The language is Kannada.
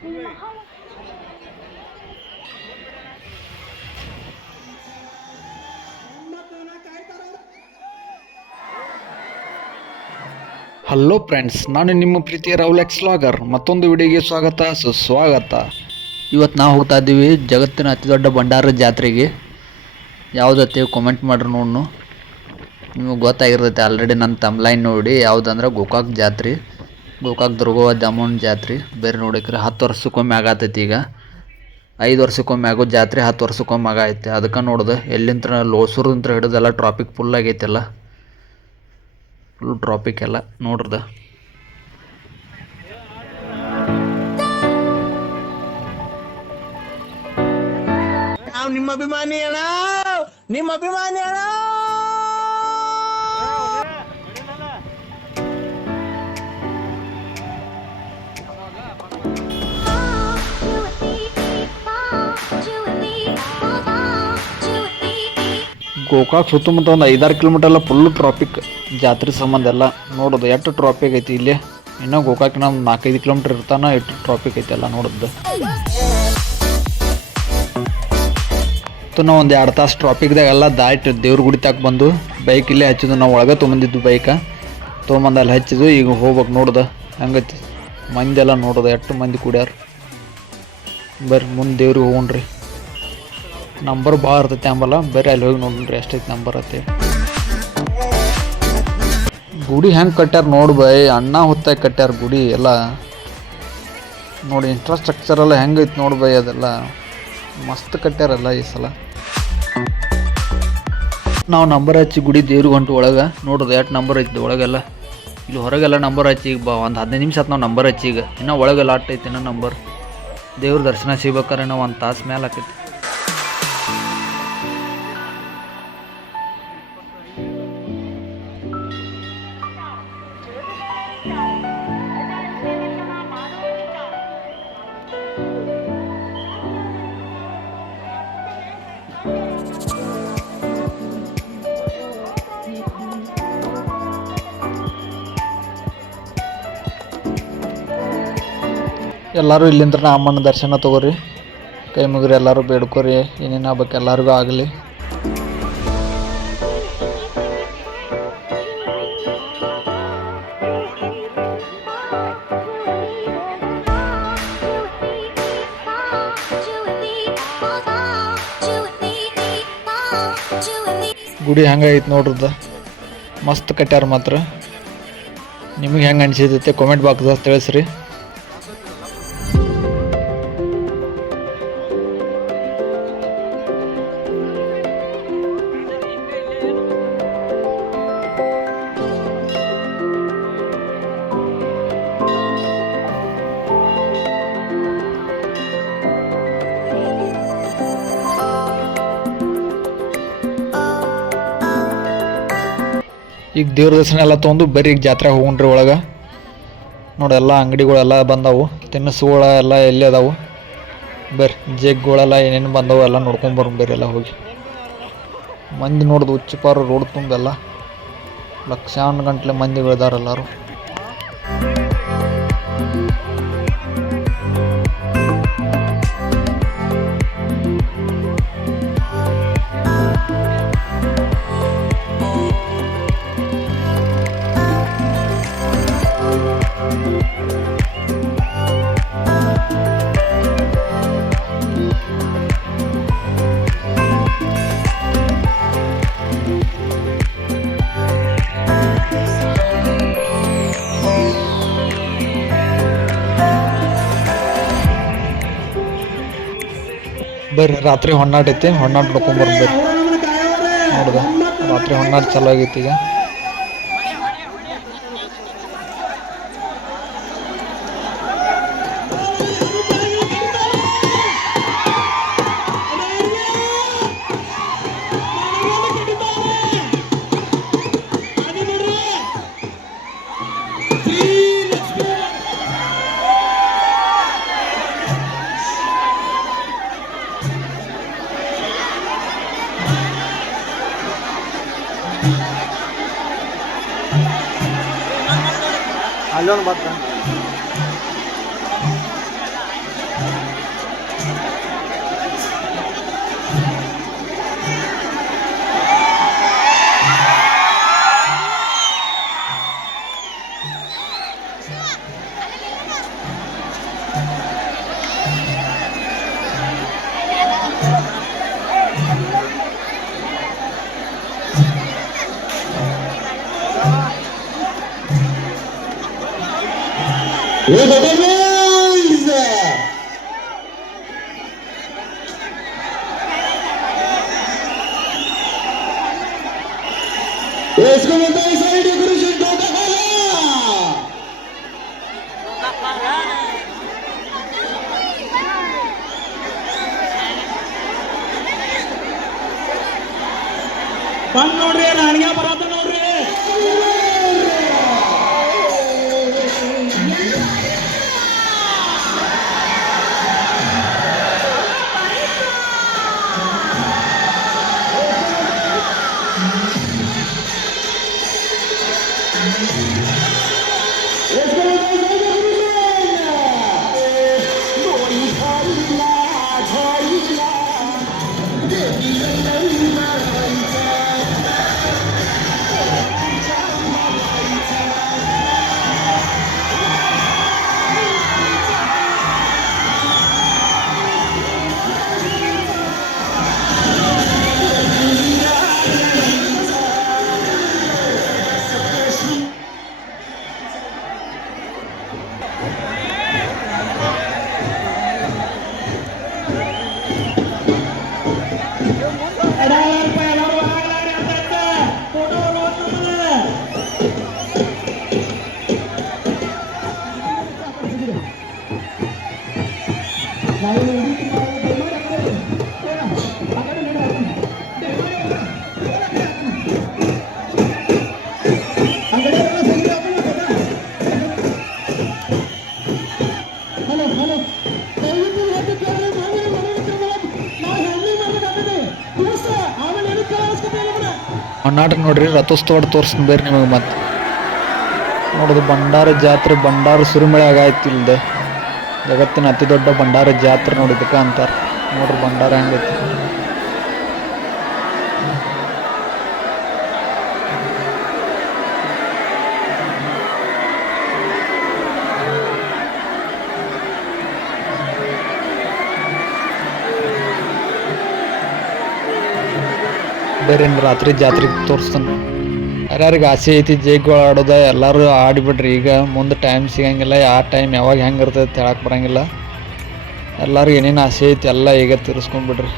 ಹಲೋ ಫ್ರೆಂಡ್ಸ್, ನಾನು ನಿಮ್ಮ ಪ್ರೀತಿಯ ರಾಹುಲ್ ಎಕ್ಸ್ ಲಾಗರ್. ಮತ್ತೊಂದು ವಿಡಿಯೋಗೆ ಸ್ವಾಗತ ಸುಸ್ವಾಗತ. ಇವತ್ತು ನಾವು ಹೋಗ್ತಾ ಇದ್ದೀವಿ ಜಗತ್ತಿನ ಅತಿ ದೊಡ್ಡ ಭಂಡಾರ ಜಾತ್ರೆಗೆ. ಯಾವುದತ್ತೆ ಕಾಮೆಂಟ್ ಮಾಡ್ರಿ ನೋಡ್ನು. ನಿಮಗೆ ಗೊತ್ತಾಗಿರ್ತೈತೆ ಆಲ್ರೆಡಿ ನನ್ನ ತಮ್ಲೈನ್ ನೋಡಿ. ಯಾವುದಂದ್ರೆ ಗೋಕಾಕ್ ಜಾತ್ರೆ, ಗೋಕಾಕ್ ದುರ್ಗವ್ವ ದ್ಯಾಮವ್ವನ ಜಾತ್ರೆ. ಬೇರೆ ನೋಡಿಕ್ರೆ 10 ವರ್ಷಕ್ಕೊಮ್ಮೆ ಆಗತೈತಿ. ಈಗ 5 ವರ್ಷಕ್ಕೊಮ್ಮೆ ಆಗೋ ಜಾತ್ರೆ 10 ವರ್ಷಕ್ಕೊಮ್ಮೆ ಆಗೈತೆ. ಅದಕ್ಕೆ ನೋಡ್ದೆ ಎಲ್ಲಿಂತ್ರ ಲೋಸೂರ್ದಂತ್ರ ಹಿಡಿದೆಲ್ಲ ಟ್ರಾಫಿಕ್ ಫುಲ್ ಆಗೈತೆಲ್ಲ, ಫುಲ್ ಟ್ರಾಫಿಕ್ ಎಲ್ಲ ನೋಡ್ರದ. ನಾವು ನಿಮ್ಮ ಅಭಿಮಾನಿ ಅಣ್ಣ, ನಿಮ್ಮ ಅಭಿಮಾನಿ ಅಣ್ಣ. ಗೋಕಾಕ್ ಸುತ್ತಮುತ್ತ ಒಂದು 5-6 ಕಿಲೋಮೀಟರ್ ಎಲ್ಲ ಫುಲ್ ಟ್ರಾಫಿಕ್ ಜಾತ್ರೆ ಸಂಬಂಧ ಎಲ್ಲ ನೋಡೋದು. ಎಷ್ಟು ಟ್ರಾಫಿಕ್ ಐತಿ ಇಲ್ಲಿ. ಇನ್ನೂ ಗೋಕಾಕಿನ ಒಂದು 4-5 ಕಿಲೋಮೀಟರ್ ಇರ್ತಾನ ಎಷ್ಟು ಟ್ರಾಫಿಕ್ ಐತಿ ಎಲ್ಲ ನೋಡೋದು. ನಾವು ಒಂದು 2 ತಾಸು ಟ್ರಾಫಿಕ್ದಾಗೆಲ್ಲ ದಾಟಿ ದೇವ್ರ ಗುಡಿ ತಕ್ಕ ಬಂದು ಬೈಕ್ ಇಲ್ಲೇ ಹಚ್ಚಿದ್ದು. ನಾವು ಒಳಗೆ ತೊಗೊಂಬಂದಿದ್ದು ಬೈಕ ತೊಗೊಂಬಂದು ಅಲ್ಲಿ ಹಚ್ಚಿದ್ದು. ಈಗ ಹೋಗ್ಬೇಕು ನೋಡ್ದೆ ಹೆಂಗೈತಿ ಮಂದಿ ಎಲ್ಲ ನೋಡೋದು. ಎಷ್ಟು ಮಂದಿ ಕೂಡ್ಯಾರ. ಬರ್ರಿ ಮುಂದೆ ದೇವ್ರಿಗೆ ಹೋಗೋಣ್ರಿ. ನಂಬರ್ ಭಾಳ ಇರ್ತೈತಿ ಅಂಬಲ್ಲ, ಬೇರೆ ಅಲ್ಲಿ ಹೋಗಿ ನೋಡ್ರಿ ಎಷ್ಟೈತಿ ನಂಬರ್ ಐತಿ. ಗುಡಿ ಹೆಂಗೆ ಕಟ್ಟ್ಯಾರ ನೋಡಿ ಬೈ, ಅಣ್ಣ ಹೊತ್ತಾಗಿ ಕಟ್ಟ್ಯಾರ ಗುಡಿ ಎಲ್ಲ ನೋಡಿ. ಇನ್ಫ್ರಾಸ್ಟ್ರಕ್ಚರ್ ಎಲ್ಲ ಹೆಂಗೈತಿ ನೋಡಿ ಬೈ, ಅದೆಲ್ಲ ಮಸ್ತ್ ಕಟ್ಟ್ಯಾರಲ್ಲ ಈ ಸಲ. ನಾವು ನಂಬರ್ ಹಚ್ಚಿ ಗುಡಿ ದೇವ್ರಿಗೆ ಹೊಂಟು ಒಳಗೆ ನೋಡೋದು ಎಷ್ಟು ನಂಬರ್ ಐತಿ ಒಳಗೆಲ್ಲ. ಇಲ್ಲಿ ಹೊರಗೆಲ್ಲ ನಂಬರ್ ಹಚ್ಚಿ ಈಗ ಒಂದು 15 ನಿಮಿಷ ಆಯ್ತು ನಾವು ನಂಬರ್ ಹಚ್ಚಿ. ಈಗ ಇನ್ನೂ ಒಳಗೆಲ್ಲ ಆಟ ಐತಿ ಇನ್ನೂ ನಂಬರ್. ದೇವ್ರ ದರ್ಶನ ಸಿಗ್ಬೇಕಾರೆ ನಾವು 1 ತಾಸು ಮೇಲೆ ಆಕೈತಿ. ಎಲ್ಲರೂ ಇಲ್ಲಿಂದ ಅಮ್ಮನ ದರ್ಶನ ತೊಗೋರಿ, ಕೈ ಮುಗಿರಿ, ಎಲ್ಲರೂ ಬೇಡ್ಕೊರಿ. ಏನೇನು ಆಗ್ಬೇಕು ಎಲ್ಲರಿಗೂ ಆಗಲಿ. ಗುಡಿ ಹೆಂಗೈತೆ ನೋಡ್ರದ, ಮಸ್ತ್ ಕಟ್ಟ್ಯಾರ ಮಾತ್ರ. ನಿಮಗೆ ಹೆಂಗೆ ಅನಿಸಿದೈತೆ ಕಾಮೆಂಟ್ ಬಾಕ್ಸ್ದಾಗ ತಿಳಿಸ್ರಿ. ಈಗ ದೇವ್ರ ದರ್ಶನ ಎಲ್ಲ ತೊಗೊಂಡು ಬರ್ರಿ ಈಗ ಜಾತ್ರೆಗೆ ಹೋಗ್ರಿ ಒಳಗೆ. ನೋಡಿ ಎಲ್ಲ ಅಂಗಡಿಗಳೆಲ್ಲ ಬಂದವು, ತಿನಿಸುಗಳ ಎಲ್ಲ ಎಲ್ಲಿ ಅದಾವು. ಬರ್ರಿ ಜಗ್ಗಳೆಲ್ಲ ಏನೇನು ಬಂದವು ಎಲ್ಲ ನೋಡ್ಕೊಂಬರ್ರಿ ಬರ್ರಿ ಎಲ್ಲ ಹೋಗಿ. ಮಂದಿ ನೋಡ್ದು ಉಚ್ಚಿಪಾರು ರೋಡ್ ತುಂಬೆಲ್ಲ ಲಕ್ಷಾನು ಗಂಟ್ಲೆ ಮಂದಿಗಳಿದಾರೆ ಎಲ್ಲರೂ. ಬರ್ರಿ ರಾತ್ರಿ ಹೊನ್ನಾಟ ಐತಿ, ಹೊನ್ನಾಟ ನೋಡ್ಕೊಂಬರ್ರಿ ಬರ್ರಿ. ನೋಡ್ದ ರಾತ್ರಿ ಹೊನ್ನಾಟ ಚಲೋ ಆಗೈತಿ ಈಗ. ಅಲ್ಲೊಂದು ಬರ್ತ इसको बोलते हैं साइड डेकोरेशन टोका खाला ಬಂದ್ ನೋಡ್ರಿ ನಾಣಿಗೆ ಬರತ್ತ ನೋಡ್ರಿ ನಾಟಕ ನೋಡ್ರಿ ರಥೋತ್ಸವ ತೋರಿಸ್ತೀನಿ ಬೇರೆ ನಿಮಗೆ ಮತ್ತೆ ನೋಡೋದು ಭಂಡಾರ ಜಾತ್ರೆ ಭಂಡಾರ ಸುರಿಮಳೆ ಆಗಾಯ್ತು ಇಲ್ದೆ ಜಗತ್ತಿನ ಅತಿ ದೊಡ್ಡ ಭಂಡಾರ ಜಾತ್ರೆ ನೋಡಿದಕ್ಕೆ ಅಂತಾರೆ ನೋಡ್ರಿ ಭಂಡಾರ ಹೆಂಗೈತಿ ಬೇರೆ ರಾತ್ರಿ ಜಾತ್ರೆಗೆ ತೋರಿಸ್ತಾನೆ ಯಾರ್ಯಾರಿಗೆ ಆಸೆ ಐತಿ ಜೈಗಳು ಆಡೋದ ಎಲ್ಲರೂ ಆಡಿಬಿಡ್ರಿ ಈಗ ಮುಂದೆ ಟೈಮ್ ಸಿಗಂಗಿಲ್ಲ ಯಾವ ಟೈಮ್ ಯಾವಾಗ ಹೆಂಗೆ ಇರ್ತೈತೆ ಹೇಳಕ್ಕೆ ಬರೋಂಗಿಲ್ಲ ಎಲ್ಲರಿಗೂ ಏನೇನು ಆಸೆ ಐತಿ ಎಲ್ಲ ಈಗ ತೀರಿಸ್ಕೊಂಡ್ಬಿಡ್ರಿ